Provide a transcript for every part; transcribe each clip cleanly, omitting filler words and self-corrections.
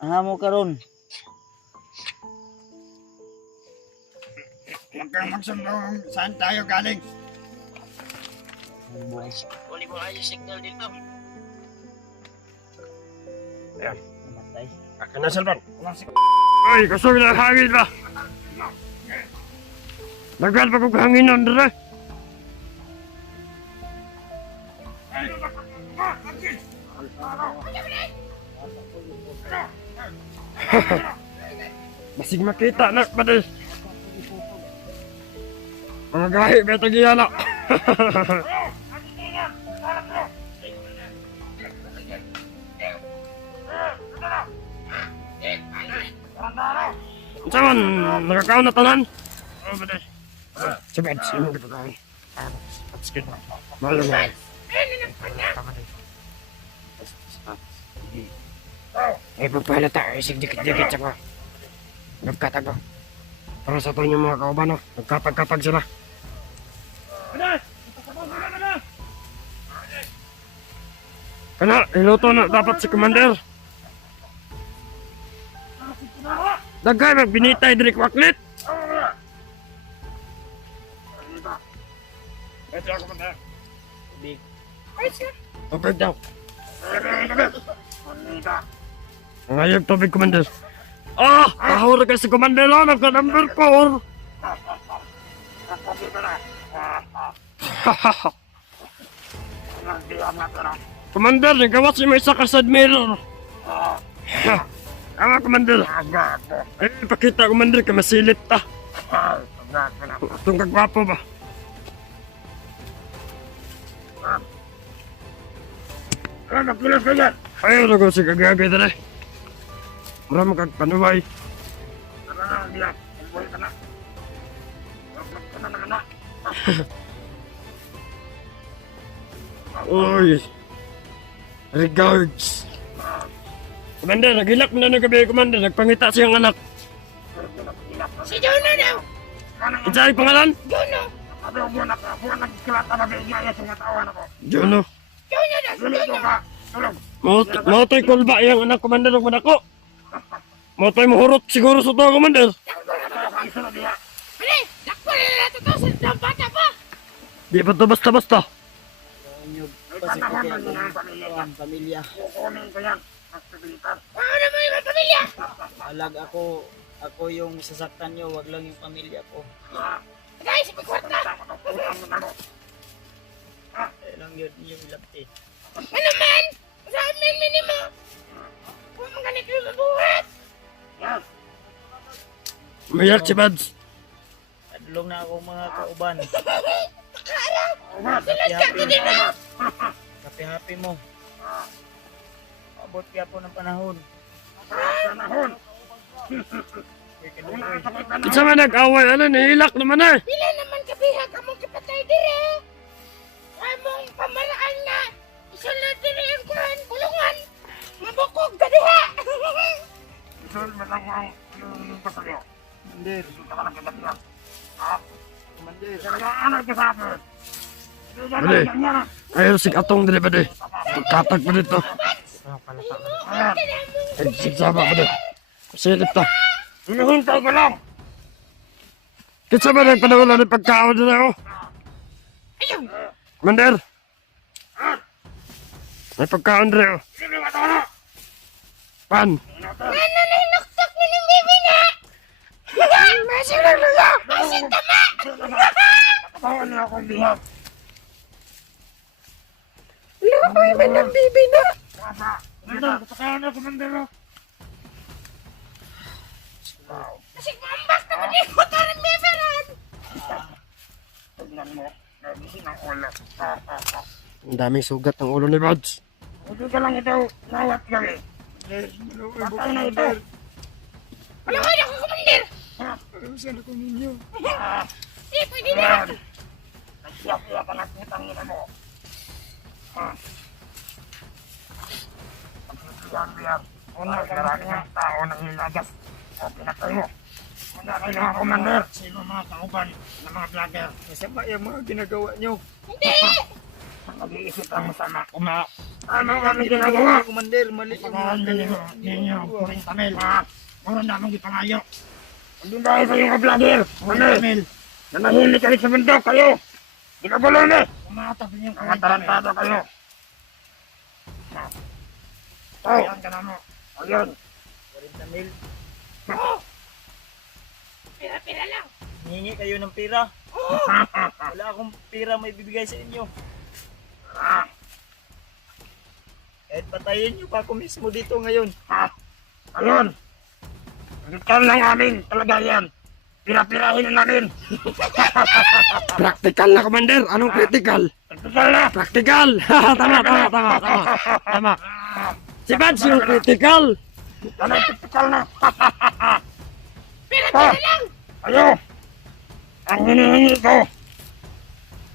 Ang amo karon. Huwag kang magsumbong saan tayo galing. Uli mo kayo signal dito. Ayan. Namatay. Akin na cellphone. Ay, gusto na hangin ba? Nagkal pa kong hanginan dito. Masig makita na pa din. Mga gahi, betag iyan na. Saman, nakakaon na tanan? Oo ba din? Sabad, sino kita tayo? Sige, malo mo. Eh, pagpahalata, isig dikit-dikit siya ko. Nagkatag ko. Para sa ito yung mga kauban, nagkatag-katag sila. Kana, iluto na dapat si Commander. Dagay, magbinitay diri kwaklit. Ito ako Commander. Big. Tubig daw. Ngayag tubig, Commander. Ah! Tahura ka si Commander na, nagka-number 4. Commander, nagawa si may isa ka sa admiral. Tama, Commander. Ay, pakita, Commander, ka masilit ta. Itong kagwapo ba? Ayaw na ko si kagagay na. Marami kang panuway. Uy. Regards. Commander, nagilak na ng gabi, Commander. Nagpangita siyang anak. Si Jono daw. Isa ay pangalan? Jono. Jono. Jono daw. Jono. Mautoy kulba yung anak, Commander, ng manako. Mautoy mahurot siguro sa ito, Commander. Pare, dakpo na natin ito sa bata pa. Di ba ito basta-basta? Kasi ang pamilya. Ano naman yung pamilya? Alag ako yung sasaktan nyo, wag lang yung pamilya ko. Guys, pagkwarta. Lang yun yung ilapti. Ano man? Sa amin minimo. Kung magalit yung mabuhat. Mayak si Bads. Adlong na ako mga kauban. Nakaraw. Sulat ka din na. Happy mo. Abot kaya po ng panahon. Isa man nag-away, ano, nahilak naman eh. Pila naman kabiha ka mong kapatay dire. Among pamaraan na. Isulat dire yung kuhan, kulungan. Mabukog ka diha. Commander. Bade, ayaw si Katong dili, Bade. Katag pa dito. Sigsama, Bade. Silip ta. Hinihintay ko lang. Kitsa ba nagpanawalan ng pagkaon nila, oh? Commander. May pagkaon dili, oh. Pan. Ano na hinuktok mo ng bibi na? Masin lang luya! Masin tama! Katawan na akong bihag. Lukoy man ng bibi na! Pagkaon na, Commander, oh. Kasi mambak na man yung motor ng bibi ron! Tignan mo, nabisin ang ulo. Ang daming sugat ng ulo ni Bads. Hindi ka lang ito nawat kami. Patay na ito. Malaway na ako, Commander! Saan ako ninyo? Di, pwede na! Nagsiyak-siyak ka na putang ina mo. Pagsisiyan-siyan. Una karami ng tao na hilagas. O pinatay mo. Una kailangan, Commander. Sino mga kauban ng mga vlogger? Kasi ba yung mga ginagawa nyo? Hindi! Nag-iisip ang masama. Ano kami ginagawa? Commander, mali yung mga Pagkakaan ninyo, kuring tamil. Meron na akong ipangayo. Hindi dahil sa yung vlogger. Tamil. Nanahimik kayo sa bundok kayo. Ginagulo na. Umatap niyo mga tarantado kayo. Ayan ka na mo. Ayan. 40 mil. Pira-pira lang. Hingi kayo ng pira. Wala akong pira may bibigay sa inyo. Kahit patayin nyo pa ako mismo dito ngayon. Ayun. Ikaw lang amin. Talaga yan. Pira-pirahin na namin. Praktikal na, Commander. Anong critical? Ito na. Praktikal. Tama. Si Bads yung critical. Ano typical na? Pira-pira lang. Ayo. Ang hinihingi ko.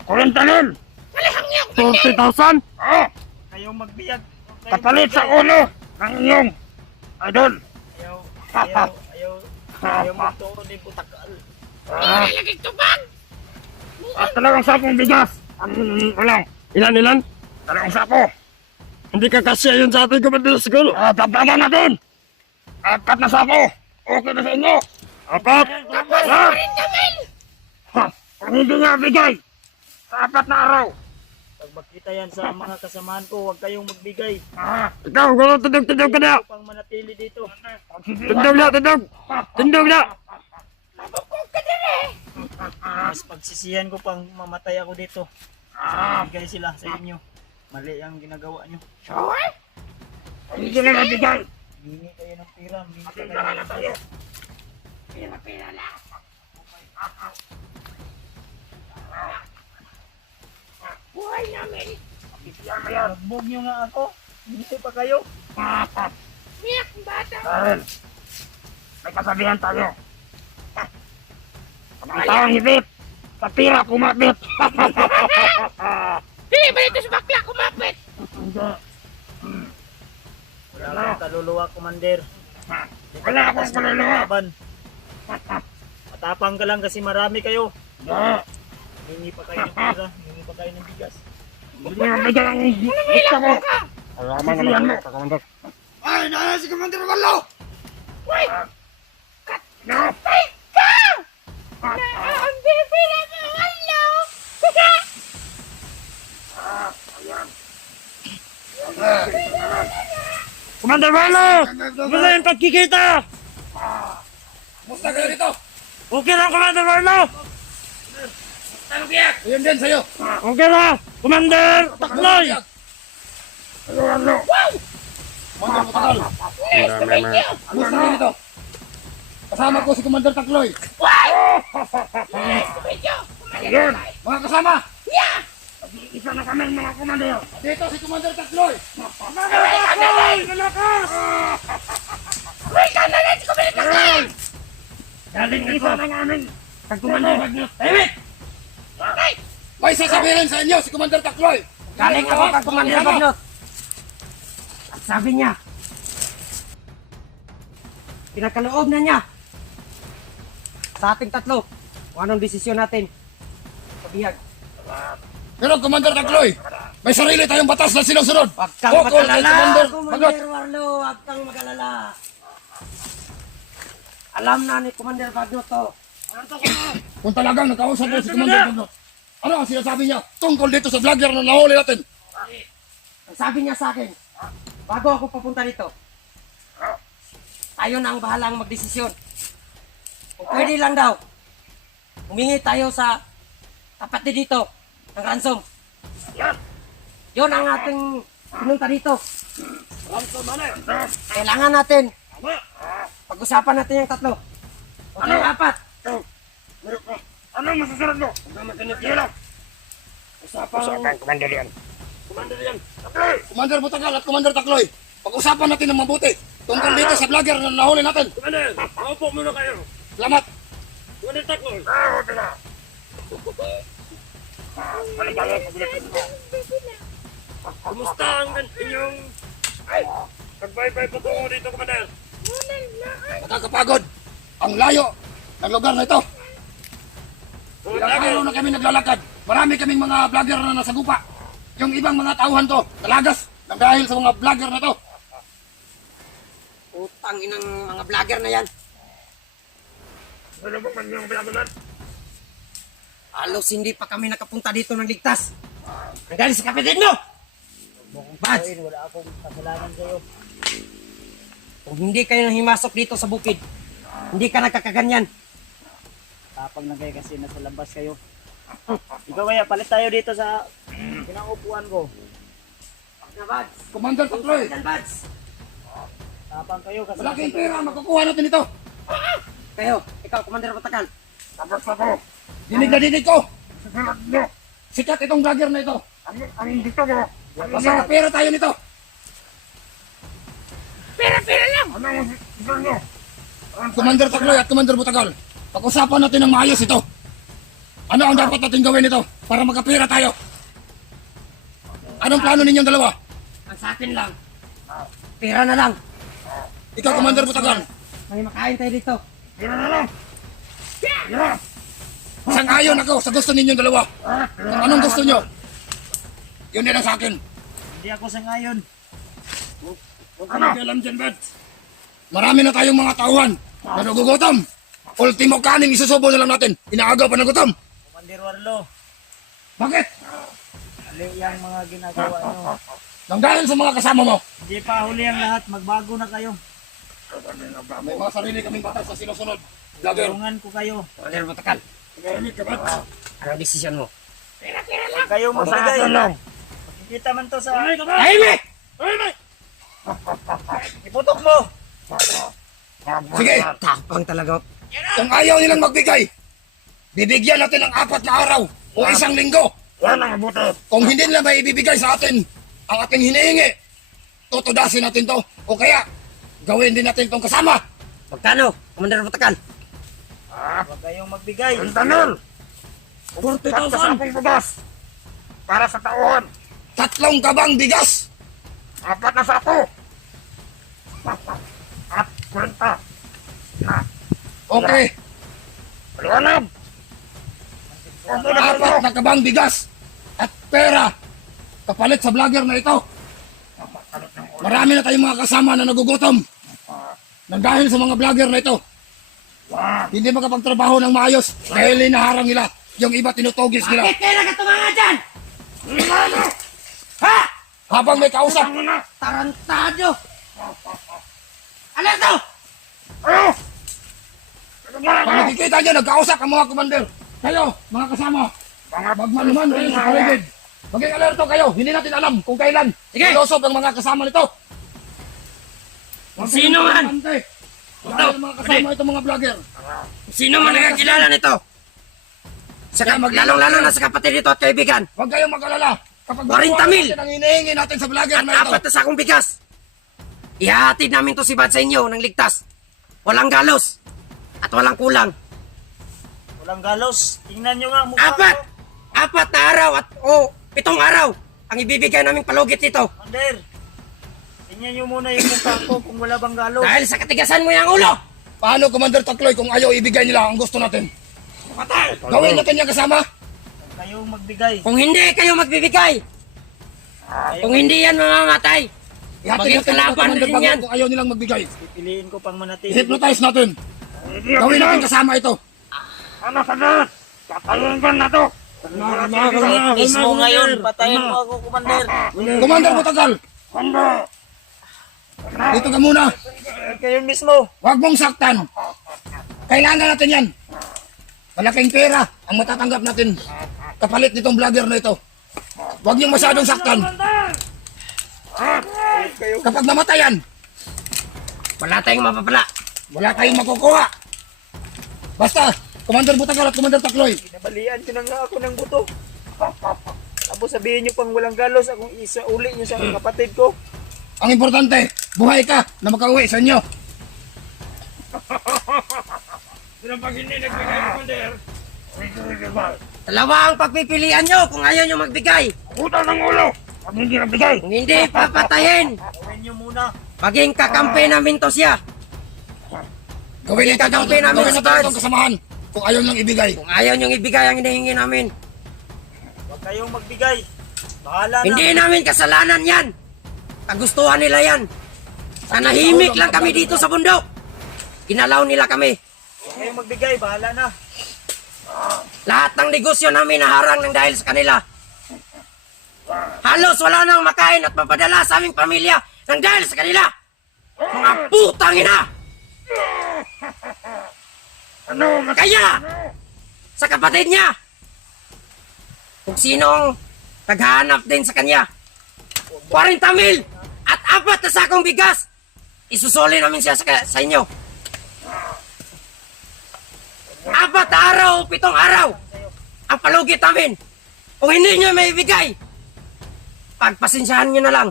40 mil. Malahang niyo. 40,000? Oh. Kayong magbiyag. Kapalit sa ulo ng inyong idol. Ayaw magtuon din putakal. Ilalagay tubag. At talagang sapong bigas. Ang hinihingi ko lang. Ilan? Talagang sapo. Hindi ka kasya yun sa ating Commander siguro. Dagdagan natin. 4 na sapo. Okay na sa inyo. Apat. Tapos 40 mil. Kung hindi nga bigay sa 4 na araw. Pag makita yan sa mga kasamahan ko, huwag kayong magbigay. Ikaw, gano'n tundog ka na. Ako pang manatili dito. Tundog na. Mabukog ka din eh. Mas pagsisihan ko pang mamatay ako dito. Bigay sila sa inyo. Mali ang ginagawa nyo. Sure? Hindi na nabigay. Hingi kayo ng pira. Hingi kayo ng pira. Pira-pira lang. Buhay namin. Nagbog nyo nga ako. Hindi pa kayo. Miyak bata. Dahil may kasabihan tayo. Ang taong hibit, sa pira kumapit. Hindi ba ito sa bakla kumapit? Wala akong kaluluwa, Commander. Wala akong kaluluwa. Laban. Matapang ka lang kasi marami kayo. Hingi pa kayo ng pira. Hingi pa kayo ng bigas. Hindi nga bigay ang gusto mo. Alaman Sisihan mo. Commander. Ay, nana si Commander Wallo! Wait! No! Wait ka! Ang bibira mo, hello! Commander Marlo! Wala yung pagkikita! Musta kayo dito? Okay lang, Commander Marlo! Tanong kiyak! Ayun din sa'yo! Okay na! Commander! Takloy! Ano, ano? Wow! Commander Takloy! Musta kayo dito? Kasama ko si Commander Takloy! Ayun! Mga kasama! Yeah! Isa na kami mga komando! Dito si Commander Takloy! Commander Takloy! Nalakas! Wait ka na rin si Commander Takloy! Galing isa na namin! Kag Commander Bagnot! Hey! May sasabihin sa inyo si Commander Takloy! Galing ako kag Commander Bagnot. At sabi niya, pinakaloob na niya sa ating tatlo kung anong desisyon natin. Pabihag. Pero Commander Takloy, may sarili tayong batas na sinusunod! Huwag kang Bukol kay magalala, Bagnot! Commander Warlo. Huwag kang magalala. Alam na ni Commander Bagnot to. Kung talagang nakausap mo si Commander Bagnot, ano ang sinasabi niya tungkol dito sa vlogger na nahuli natin? Ang sabi niya sa akin, bago ako papunta dito, tayo na ang bahalang magdesisyon. Kung pwede lang daw, humingi tayo sa tapat dito ng ransom. Yun ang ating pinunta dito. Kailangan natin pag-usapan natin yung tatlo. O yung apat. Ano ang masusunod mo? Usapan Commander yan. Commander yan. Takloy! Commander Butagal at Commander Takloy, pag-usapan natin ng mabuti tungkol dito sa vlogger na nahuli natin. Commander, maupo muna kayo. Salamat! Commander Takloy. Okay na. Balik tayo sa bilatin mo. Kumusta ang inyong pagbaybay patungo dito, Commander? Nakakapagod. Ang layo ng lugar na ito. Ilang araw na kami naglalakad. Marami kaming mga vlogger na nasa gupa. yung ibang mga tauhan to, talagas, nang dahil sa mga vlogger na to. Utang inang mga vlogger na yan. Ano ba man yung vlogger? Halos hindi pa kami nakapunta dito ng ligtas. Ang dahil sa kapatid mo! Bads, Wala akong kasalanan sa'yo. kung hindi kayo himasok dito sa bukid, hindi ka nagkakaganyan. Tapang na kayo kasi nasa labas kayo. Ikaw kaya, palit tayo dito sa pinangupuan ko. Na, Bads. Commander Takloy, Yan, Bads. Tapang kayo kasi malaking pera, makukuha natin ito. Kayo, ikaw, Commander Batakan. Tapos ako, dinig na dinig ko. Susunod nyo. Sikat itong vlogger na ito. Ang dito mo. Basta pera tayo nito. Pera-pera lang. Ano ang gusto nyo? Commander Takloy at Commander Butagal, pag-usapan natin ng maayos ito. Ano ang dapat natin gawin nito para magkapira tayo? Anong plano ninyong dalawa? Ang sa akin lang, pera na lang. Ikaw, Commander Butagal. May makain tayo dito. Pira na lang. Pira. Sang-ayon ako sa gusto ninyong dalawa. Kung anong gusto nyo, yun din ang sa akin. hindi ako sangayon. Ano? Marami na tayong mga tauhan na nagugutom. Ultimo kanin isusubo na lang natin. Inaagaw pa ng gutom. Commander Warlo, Bakit? mali yung mga ginagawa nyo. Nang dahil sa mga kasama mo, Hindi pa huli ang lahat, magbago na kayo. may mga sarili kaming batas sa sinusunod. Vlogger. Tulungan ko kayo. Commander Batakan, anong desisyon mo? Huwag kayo magbigay. Makikita man to sa... Tahimik! Iputok mo! Sige, Tapang talaga. kung ayaw nilang magbigay, bibigyan natin ng 4 na araw o 1 linggo. Kung hindi nila may ibibigay sa atin ang ating hinihingi, tutudasin natin to. O kaya, gawin din natin tong kasama. Magkano, Commander Batakan? Huwag kayong magbigay. Tanol! 40,000 bigas para sa taon. 3 kabang bigas. 4 na sako. At 40 na. Okay. Paliwanag. 4 na kabang bigas at pera kapalit sa vlogger na ito. Marami na tayong mga kasama na nagugutom. Nang dahil sa mga vlogger na ito. Hindi makapagtrabaho ng maayos dahil hinaharang nila. Yung iba tinutugis nila. Bakit kayo nagatumanga dyan? Ha? Habang may kausap. Tarantado! Alerto! Pag nakikita nyo, nagkausap ang mga komander. Kayo, mga kasama. Magmanuman kayo sa paligid. Maging alerto kayo. Hindi natin alam kung kailan. Sige. Ilosob ang mga kasama nito. Sino man? Dahil mga kasama itong mga vlogger. Sino man nakakilala nito? Saka lalong-lalo na sa kapatid nito at kaibigan. Huwag kayong mag-alala. Kapag 40 mil. natin ang hinihingi natin sa vlogger At na ito. 4 na sakong bigas. Ihahatid namin to si Bad sa inyo ng ligtas. Walang galos. At walang kulang. Walang galos. Tingnan nyo nga mukha Apat! ko. 4 na araw at 7 araw ang ibibigay naming palugit nito. Commander, tingnan nyo muna yung mukha ko kung wala bang galos. Dahil sa katigasan mo yung ulo. Paano, Commander Takloy, kung ayaw ibigay nila ang gusto natin? Gawin natin yung kasama. Huwag kayong magbigay. Kung hindi kayo magbibigay, kung hindi yan mamamatay, Ihatid Maging natin ang kalaban Commander din Bagyo yan. kung ayaw nilang magbigay. Pipiliin ko pang manatili. I-hypnotize natin. Gawin natin kasama ito. Ano sa dyan? Patayin ka na to. Mismo ngayon, patayin mo ako, Commander. Commander Butagal. Dito ka muna. Kayo mismo. Huwag mong saktan. Kailangan natin yan. Malaking pera ang matatanggap natin kapalit nitong vlogger na ito. Huwag niyong masyadong saktan. Kapag namatayan, wala tayong mapapala. wala tayong makukuha. Basta, Commander Butagal at Commander Takloy, Nabalian ko na nga ako ng buto. Tapos sabihin nyo pang walang galos, akong isa uli nyo sa kapatid ko. ang importante, buhay ka na makauwi sa inyo. Dalawa ang pagpipilian nyo kung ayaw nyo magbigay. Utang ng ulo! Pag hindi nagbigay! Kung hindi, papatayin. Gawin nyo muna. Maging kakampi namin to siya. Gawin natin Kakampi namin gawin si natin Bards. itong kasamahan kung ayaw nang ibigay. Kung ayaw nyo ibigay ang hinihingi namin, Huwag kayong magbigay. Bahala na. Hindi namin kasalanan yan. Kagustuhan nila yan. Nanahimik lang kami dito sa bundok. Ginalaw nila kami. Huwag kayong magbigay, bahala na. Lahat ng negosyo namin naharang ng dahil sa kanila. Halos wala nang makain at mapadala sa aming pamilya ng dahil sa kanila. Mga putang ina! Kaya, sa kapatid niya, kung sinong naghahanap din sa kanya, 40 mil at 4 na sakong bigas, isusuli namin siya sa inyo. 4 araw, 7 araw ang palugit namin. Kung hindi nyo may ibigay, pagpasensyahan nyo na lang.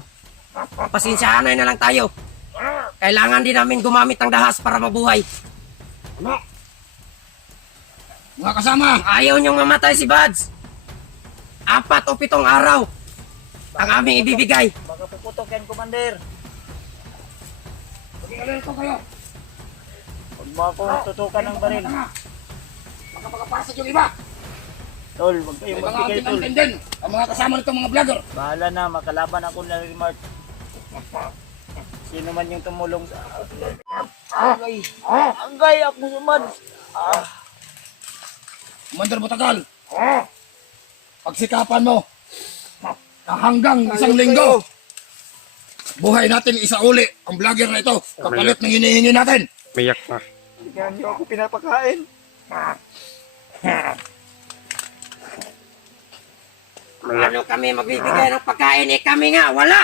Pasensyahan na lang tayo. Kailangan din namin gumamit ng dahas para mabuhay. Mga kasama, Ayaw nyong mamatay si Buds. 4 o 7 araw ang aming ibibigay. Baka puputok yan, Commander. mag-ialito kayo. Huwag mo akong tutukan ng baril. Baka makapasok yung iba. Tol, huwag kayong May mga magbigay, Tol. kinantin din. Ang mga kasama nitong mga vlogger. Bahala na, makalaban ako na Remark. Sino man yung tumulong sa akin. Angay! Angay! Ako naman! Commander Butagal. Pagsikapan mo na hanggang isang linggo, buhay natin isauli ang vlogger na ito kapalit ng hinihingi natin. Biyak na. Kaya niyo ako pinapakain. Ano kami magbibigay ng pagkain? Kami nga, wala!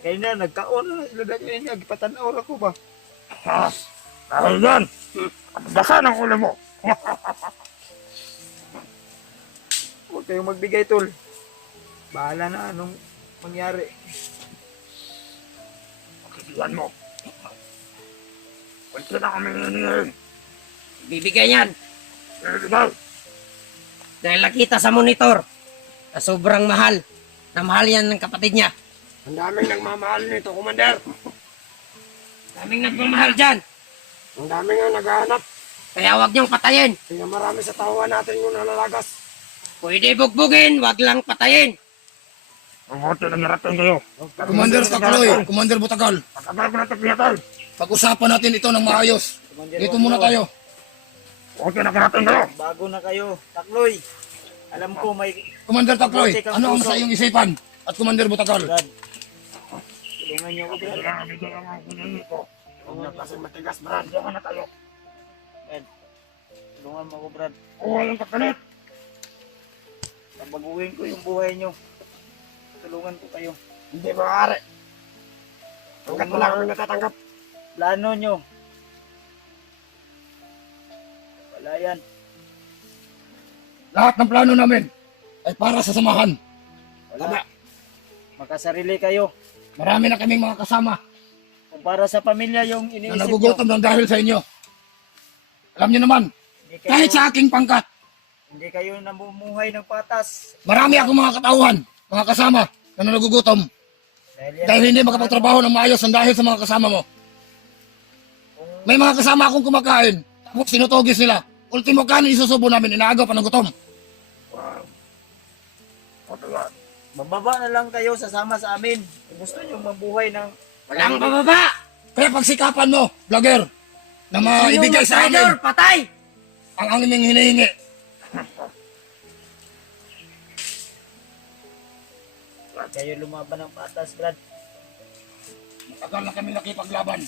Kaya na, nagkaon na. Ilagay niyo yun, nagpatanaw ako ba? Dahil yan, basan ang ulo mo. Huwag kayong magbigay, Tol. Bahala na anong mangyari. Pakitiyan mo. Kunti na kami hinihingi. Bibigay yan. Ibigay. Dahil nakita sa monitor na sobrang mahal. Na mahal yan ng kapatid niya. Ang daming nagmamahal nito, Commander. Daming nagmamahal dyan. Ang daming nga naghahanap. Kaya huwag niyong patayin. Kaya marami sa tawa natin yung nalalagas. Pwede bugbugin, huwag lang patayin. Ang hote nang narating kayo. Commander Takloy, Commander Butagal. Pagkagal ko natin pinatay. Pag-usapan natin ito ng maayos. Dito muna tayo. Hote nang narating kayo. Bago na kayo. Takloy. Alam ko may... Commander Takloy, ano ang sa iyong isipan? At Commander Butagal. Brad. Tulungan niyo ako, Brad. Kailangan bigyan ang kunin ko. Huwag na kasi matigas, Brad. Diyan na tayo. Brad. Tulungan mo ako, Brad. Oo, yung kapalit. Baguhin ko yung buhay niyo. Tulungan ko kayo. Hindi maaari. Hanggat wala kami natatanggap. Plano niyo. Wala yan. Lahat ng plano namin ay para sa samahan. Wala. Makasarili kayo. Marami na kaming mga kasama Kung para sa pamilya yung na iniisip niyo. nagugutom ng dahil sa inyo. Alam niyo naman, Hindi kayo, kahit sa aking pangkat, hindi kayo namumuhay ng patas. marami akong mga katauhan, mga kasama na nagugutom Yan dahil hindi makapagtrabaho ng maayos ang dahil sa mga kasama mo. May mga kasama akong kumakain, tapos sinutugis nila. Ultimo kanin isusubo namin, inaagaw pa ng gutom. Mababa na lang kayo sasama sa amin. Kung gusto niyo mabuhay ng... Walang bababa. Kaya pagsikapan mo, vlogger, na maibigay sa Traidor, amin patay. ang aming hinihingi. Kayo lumaban ng patas, Brad. Matagal na kami nakipaglaban.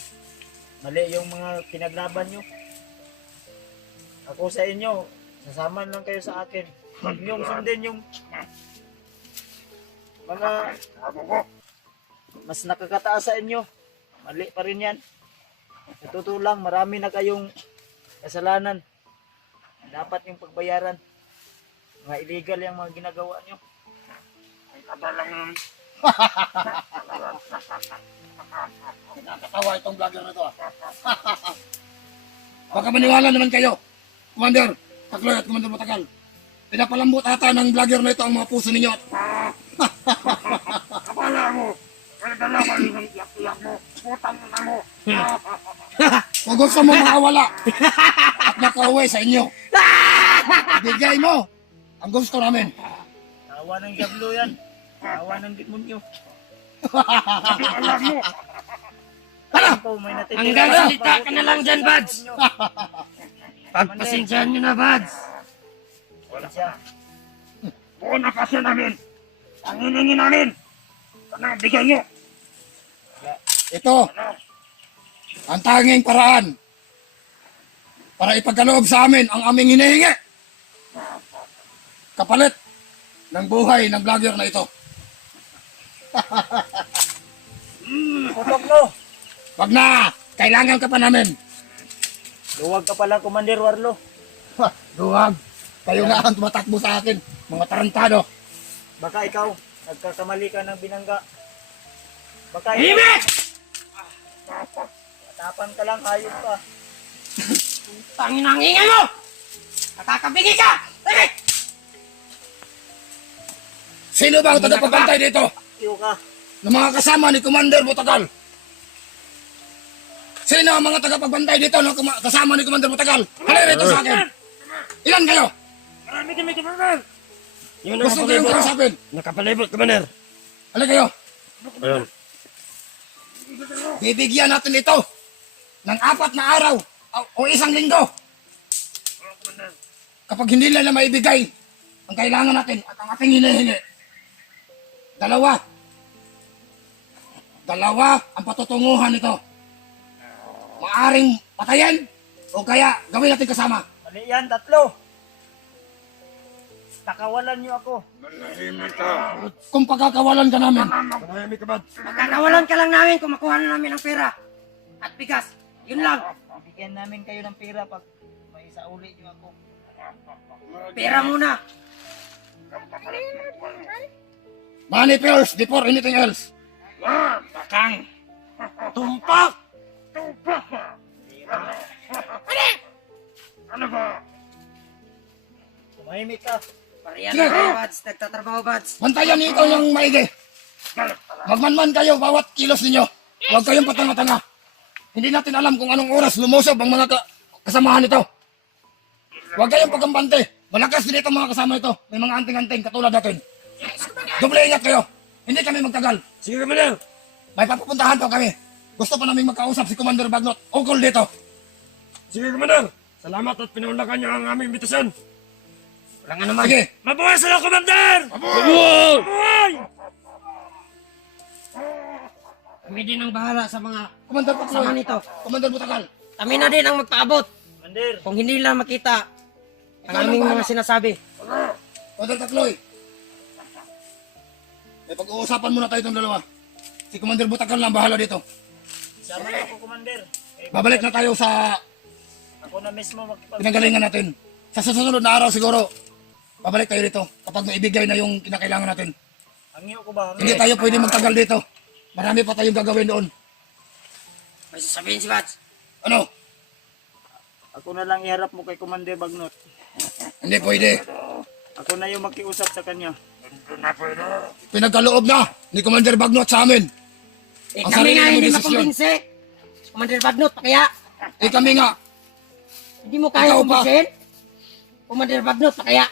Mali yung mga pinaglaban nyo. Ako sa inyo, sasama lang kayo sa akin. Huwag niyong sundin yung mga mas nakakataas sa inyo. Mali pa rin yan. Sa totoo lang, marami na kayong kasalanan. Dapat yung pagbayaran. Mga illegal yung mga ginagawa nyo. Nakakatawa itong vlogger na ito. Baka maniwala naman kayo, Commander Takloy at Commander Butagal. Pinapalambot ata ng vlogger na ito ang mga puso ninyo. Kapala mo, kaya dalaman yung iyak-iyak mo, putang na mo. Kung gusto mo makawala at makauwi sa inyo, bigay mo ang gusto namin. Awa ng Diablo yan. Awa ng demonyo. Alam mo. Alam ko, may natitira. Hanggang salita ka na lang dyan, Bads. Nyo. Pagpasensyahan nyo na, Bads. Wala siya. Buo na kasi namin. Ang hiningi namin. Ano, bigyan nyo. Ito, ang tanging paraan para ipagkaloob sa amin ang aming hinihingi. Kapalit ng buhay ng vlogger na ito. Putok mo. Wag na, kailangan ka pa namin. Luwag ka pala, Commander Warlo. Duwag, kayo na ang tumatakbo sa akin, mga tarantado. Baka ikaw, nagkakamali ka ng binangga. Baka Himik! Matapang ka lang, hayop ka. Tangin ang ingay mo! Nakakabigay ka! Himik! Sino ba ang tagapagbantay dito Iyo ka. ng mga kasama ni Commander Butagal? Sino ang mga tagapagbantay dito ng kasama ni Commander Butagal? Halika rito sa akin. Ilan kayo? Marami kami, Commander. Yung Gusto kayong kausapin? Nakapalibot, Commander. Halika kayo. Ayun. Bibigyan natin ito ng 4 na araw o 1 linggo. Kapag hindi nila maibigay ang kailangan natin at ang ating hinihingi. Dalawa ang patutunguhan nito. Maaring patayin o kaya gawin natin kasama. Mali yan, 3. Takawalan niyo ako. Manahimik ka. Kung pagkakawalan ka namin, Manahimik ka, Bads. Pagkakawalan ka lang namin kung makuha na namin ang pera. At bigas. Yun lang. Bigyan namin kayo ng pera pag may isauli niyo ako. Pera muna. money first before anything else. Bakang. Tumpak! Tupak ka. Ano ba? Tumahimik ka. Pariyan Sige. na kayo, Bads. Nagtatrabaho, Bads. Bantayan niyo ikaw yung maigi. Magmanman kayo bawat kilos ninyo. Huwag kayong patanga-tanga. Hindi natin alam kung anong oras lumusob ang mga kasamahan nito. Huwag kayong pagambante. Malakas din itong mga kasama ito. May mga anting-anting katulad natin. Doble ingat kayo. Hindi kami magtagal. Sige, Commander. May papupuntahan pa kami. Gusto pa namin magkausap si Commander Bagnot. Ukol dito. Sige, Commander. Salamat at pinunlakan niyo ang aming imbitasyon. Wala nga naman. Sige. Mabuhay sila, Commander! Mabuhay! Kami din ang bahala sa mga Commander kasama Bagnot. nito. Commander Butagal. Kami na din ang magpaabot. Commander, Kung hindi lang makita ang aming mga sinasabi. Commander Takloy. May pag-uusapan muna tayo itong dalawa. Si Commander Butagal lang bahala dito. sama niyo ako, Commander. Babalik na tayo sa Ako na mismo pinanggalingan natin. Sa susunod na araw siguro, babalik tayo dito kapag maibigay na yung kinakailangan natin. Hangyo ko ba? Hindi tayo pwede magtagal dito. Marami pa tayong gagawin doon. May sasabihin si Bads. Ano? Ako na lang iharap mo kay Commander Bagnot. Hindi pwede. Ako na yung makiusap sa kanya. Pinagkaloob na ni Commander Bagnot sa amin. Eh, Ang kami sarili nga mong hindi desisyon. makumbinsi. Commander Bagnot, kaya Kami nga, hindi mo kaya Ikaw ba? kumbinsin? Commander Bagnot, kaya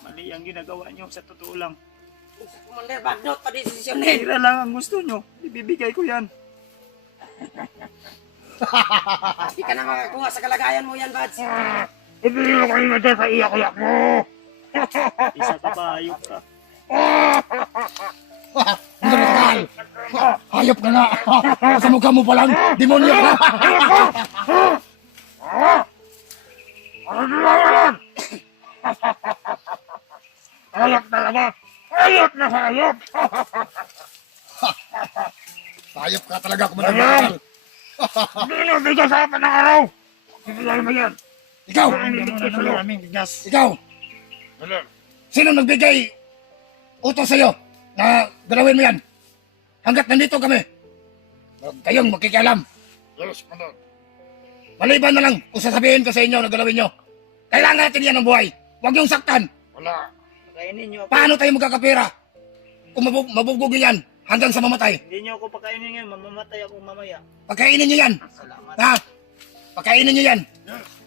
Mali ang ginagawa niyo sa totoo lang. Commander Bagnot, padesisyonin. Tira lang ang gusto niyo. Ibibigay ko yan. Hindi ka na makakuha sa kalagayan mo yan, Bads. Hindi mo kayo na dyan sa iyak-iyak mo. Isa ka pa, ayok ka. Butagal. Hayop ka nga. Sa mukha mo pa lang, demonyo ka. Ano nila yan? Hayop talaga. Hayop na hayop. Hayop ka talaga, Commander Butagal. Hindi mo bigyan sa akin ng araw. Bibigyan mo yan. Ikaw, aming bigas. ikaw, sino nagbigay utos sa'yo na galawin mo yan? Hanggat nandito kami, huwag kayong makikialam. Yes, Commander. Maliban na lang kung sasabihin ko sa inyo na galawin nyo. Kailangan natin yan ng buhay. Huwag yung saktan. Wala. Pakainin niyo ako. Paano tayo magkakapera kung mabubugin yan hanggang sa mamatay? Hindi niyo ako pakainin ngayon. Mamamatay ako mamaya. Pagkainin nyo yan. Salamat. Ha? Pagkainin nyo yan.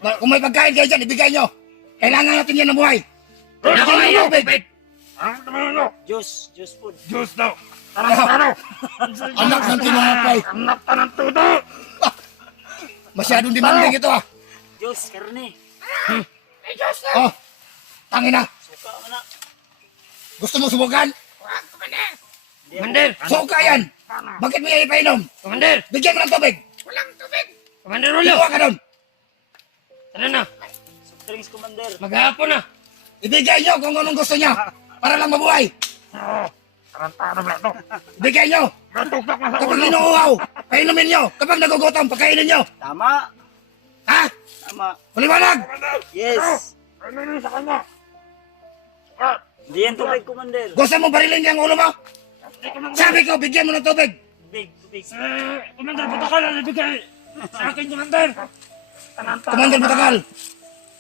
Kung may pagkain kayo dyan, ibigay nyo. Kailangan natin yan ng buhay. Ako Bigyan ay nyo ng tubig. Ang naman nyo? Juice food. Diyos daw. Tarantado. Anak ng tinapay. Anak ka ng tuto. Masyadong demanding ito ah. Juice, karne. May Diyos na. Oh, tangina. Suka mo na. Gusto mo subukan? Huwag ka na. Commander! Suka yan. Bakit mo yan ipainom? Commander! Bigyan mo ng tubig. Walang tubig. Commander Rolo! Inuwa ka doon. Tara na! Soft drinks, Commander. Maghapon na! Ibigay nyo kung anong gusto niya. Para lang mabuhay. Oo. Tarantado ba ito? Ibigay nyo. Matuktok na sa Kapag ulo. inuuhaw, painumin nyo. Kapag nagugutom, pagkainin nyo. Tama. Ha? Tama. Maliwanag. Yes. Ano yun sa kanya? Ah, Hindi yan tubig, Commander. Gusto mo barilin niya ang ulo mo? Sabi ko, bigyan mo ng tubig. Tubig. Commander, buta ka na nabigay. Sa akin, Commander. Tarantado. Commander Butagal.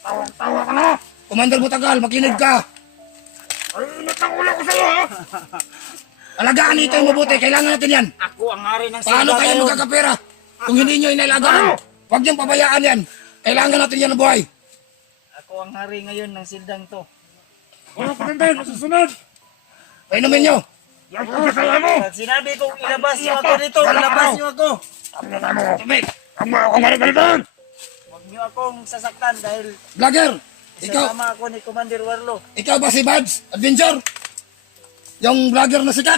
Tawang-tawa ka na. Commander Butagal, makinig ka. Ay, init ang ulo ko sa'yo, ha? Alagaan nito yung mabuti. Kailangan natin yan. Ako ang hari ng Paano silda kayo ngayon. magkakapera? Kung hindi nyo inalagaan, huwag niyong pabayaan yan. Kailangan natin yan na buhay. Ako ang hari ngayon ng sildang to. Ano, Commander? Masusunod. Painumin nyo. Yan ko sa saya mo. Sinabi ko, ilabas niyo ako dito. Ilabas niyo ako. Ang nana mo. Ang mga akong marigalitan. Huwag niyo akong sasaktan dahil Vlogger, ikaw, kasama ako ni Commander Warlo. ikaw ba si Buds Adventure? Yung vlogger na sikat?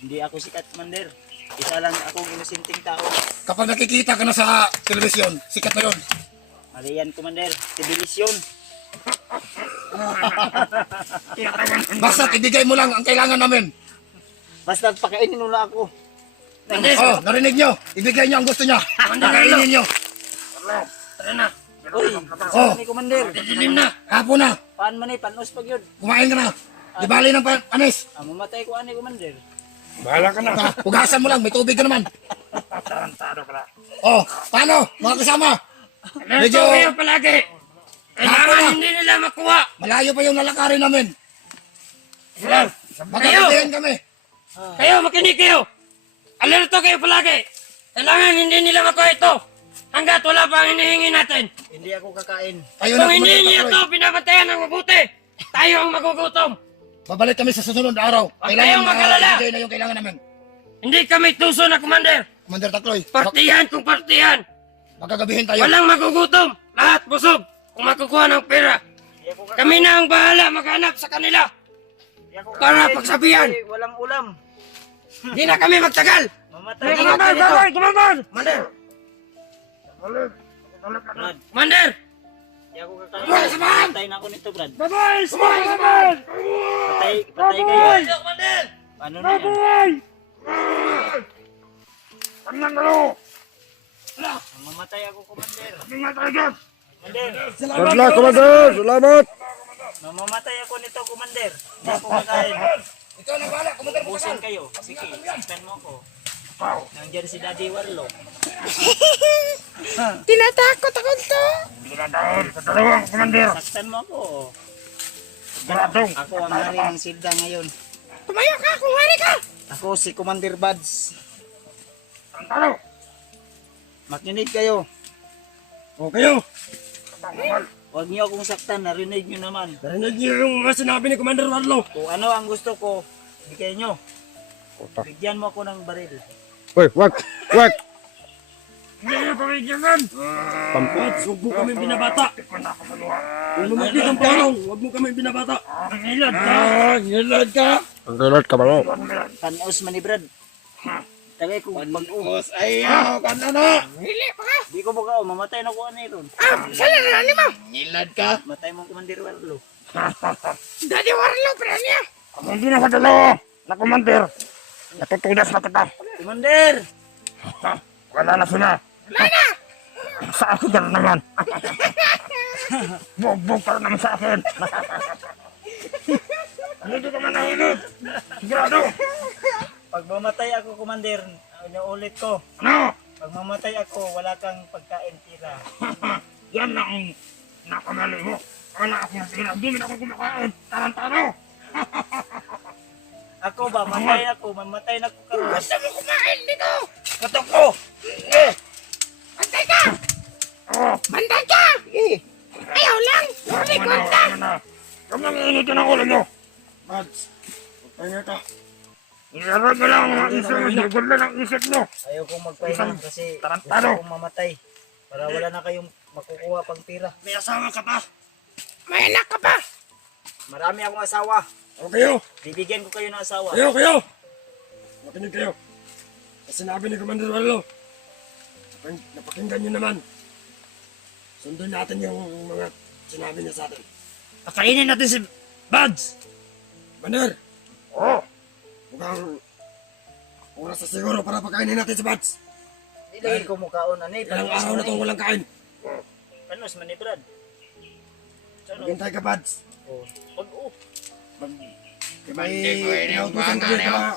Hindi ako sikat, Commander. Isa lang akong inusinting tao. Kapag nakikita ka na sa telebisyon, sikat na yun. Mali yan, Commander. Sibilisyon. Basta ibigay mo lang ang kailangan namin. Basta pakainin mo na ako. Oh, narinig nyo. Ibigay nyo ang gusto nyo. Pakainin nyo. Tara na! Uy, Oh. ni Commander. Dilim na! Hapon na. Paan man eh, panos pag yun. Kumain ka na. Di bali ng panis. Mamatay ko ani, Commander. Bahala ka na. Hugasan mo lang. May tubig ka naman. Tarantado ka na. Oh, paano? Mga kasama. Medyo kayo palagi! Hapon Kailangan na. hindi nila makuha! Malayo pa yung lalakarin namin. Kayo! Magkakabihan kami. Kayo, makinig kayo! Alerto kayo palagi! Kailangan hindi nila makuha ito! Hanggat wala pa ang hinihingi natin! Hindi ako kakain. Kayo Kung na hindi kumain, niyo Patroy. ito pinabantayan ng mabuti, tayo ang magugutom! Babalik kami sa susunod na araw. Huwag kayong mag-alala. Ibigay na yung kailangan namin. Hindi kami tuso na commander! Commander Takloy, Partihan kung partihan! magkagabihin tayo. Walang magugutom! Lahat busog! Kung makukuha ng pera! Hindi ako kakain. Kami na ang bahala maghanap sa kanila! Hindi ako Para kakain pagsabihan. kasi Walang ulam. Hindi na kami magtagal! Mamatay Hindi ako ka dito. Commander! Commander! Balik. Balik ka na. Brad, Commander! hindi ako kakain. Patay na ako nito, Brad. Bye-bye! Smile naman! Patay kayo. Commander! Paano na yan? Bye-bye! Kanyang galo! Mamatay ako, Commander. Ingat tayo dyan! Commander, Salamat, Commander! Salamat! mamamatay ako nito, Commander. Hindi ako kakain. Ikaw na bahala, Commander Ubusin kayo. Sige, saktan mo ako. Nandiyan si Daddy Warlo. Tinatakot ako to. Hindi na dahil sa dalawang, Commander! Saktan mo ako. Baradong! Ako ang hari ng silda ngayon. Tumayo ka kung hari ka. Ako si Commander Buds. Tarantado! Makinig kayo. O kayo! Huwag niyo akong saktan. Narinig niyo naman. Narinig niyo yung mga sinabi ni Commander Warlo! Kung ano ang gusto ko, bigay niyo. Bigyan mo ako ng baril. Uy, wag! Wag! Hindi na pamigyan! Pampats, huwag mo kami binabata! Kung lumapit ang parang, huwag mo kami binabata! Ngilad ka! Ngilad ka! Ang galat ka ba mo? Panos man ni Brad. Tagay ko mag-uhos. Ayaw, ganda na. Dili pa ka. Di ko mukha. Mamatay na ko ani ron. Sala na ni mo. Nilad ka. Matay mo Commander Warlo. Daddy Warlo pero niya. Kung hindi na sa dalawa, na Commander, natutudas na kita. Commander! Wala na sila. Wala na. Sa akin ka na naman. Bugbog ka naman sa akin. Hindi ka man nahilid. Sigurado. Pag mamatay ako, Commander, ulit ko. Ano? Pag mamatay ako, wala kang pagkain tira. Yan na ang nakamali mo. Wala akong tira. Hindi na ako kumakain. Tarantado. Ako ba, mamatay na ko karon. Gusto mo kumain dito. Katok ko! Bantay ka. Oo. Bantay ka. Ayaw lang. Likod ka. Huwag nang iinitin ang ulo nyo. Pads, magpahinga ka. Inarap mo lang ang mga isip mo. Dugod lang ang isip mo. Ayaw kong magpahinga kasi tarantado. gusto kong mamatay. Para wala na kayong makukuha pang tira. May asawa ka pa. May anak ka pa. Marami akong asawa. O kayo, Bibigyan ko kayo ng asawa. kayo. Makinig kayo. Kasi sinabi ni Commander Wallo, napakinggan nyo naman. Sundin natin yung mga sinabi niya sa atin. Pakainin natin si Buds. Commander, Oo. mukhang oras na siguro para pakainin natin si Bats. Dahil ko mukhaon na ni. Ilang araw na itong walang kain. Panos man ni Brad. Sano? Maghintay ka, Bats. Oh. Pag May inutusan kami para